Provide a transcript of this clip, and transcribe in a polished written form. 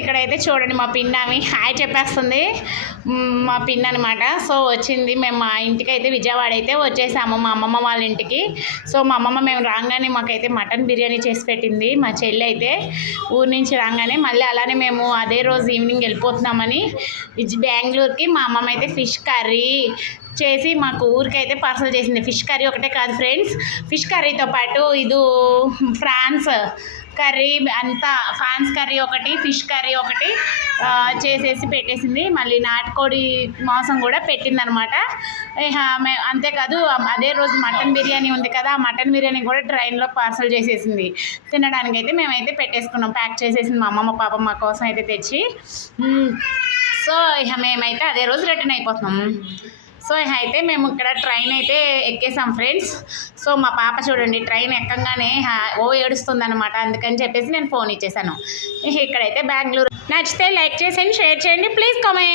ఇక్కడైతే చూడండి మా పిన్ ఆమె హాయ్ చెప్పేస్తుంది. మా పిన్ అనమాట. సో వచ్చింది. మేము మా ఇంటికి అయితే విజయవాడ అయితే వచ్చేసాము మా అమ్మమ్మ వాళ్ళ ఇంటికి. సో మా అమ్మమ్మ మేము రాగానే మాకైతే మటన్ బిర్యానీ చేసి పెట్టింది. మా చెల్లి అయితే ఊరి నుంచి రాగానే మళ్ళీ అలానే మేము అదే రోజు ఈవినింగ్ వెళ్ళిపోతున్నామని బెంగళూరుకి మా అమ్మమ్మ అయితే ఫిష్ కర్రీ చేసి మాకు ఊరికైతే పార్సల్ చేసింది. ఫిష్ కర్రీ ఒకటే కాదు ఫ్రెండ్స్, ఫిష్ కర్రీతో పాటు ఇది ఫ్రాన్స్ కర్రీ అంతా, ఫ్రాన్స్ కర్రీ ఒకటి, ఫిష్ కర్రీ ఒకటి చేసేసి పెట్టేసింది. మళ్ళీ నాటుకోడి మాంసం కూడా పెట్టిందనమాట. అంతేకాదు అదే రోజు మటన్ బిర్యానీ ఉంది కదా, ఆ మటన్ బిర్యానీ కూడా ట్రైన్లో పార్సల్ చేసేసింది. తినడానికి అయితే మేమైతే పెట్టేసుకున్నాం, ప్యాక్ చేసేసింది మా అమ్మమ్మ పాప మా కోసం అయితే తెచ్చి. సో ఇక మేమైతే అదే రోజు రిటర్న్ అయిపోతున్నాం. సో అయితే మేము ఇక్కడ ట్రైన్ అయితే ఎక్కేసాం ఫ్రెండ్స్. సో మా పాప చూడండి ట్రైన్ ఎక్కగానే ఏడుస్తుంది అనమాట. అందుకని చెప్పేసి నేను ఫోన్ ఇచ్చేసాను. ఇక్కడైతే బెంగళూరు. నచ్చితే లైక్ చేసేయండి, షేర్ చేయండి, ప్లీజ్ కామెంట్.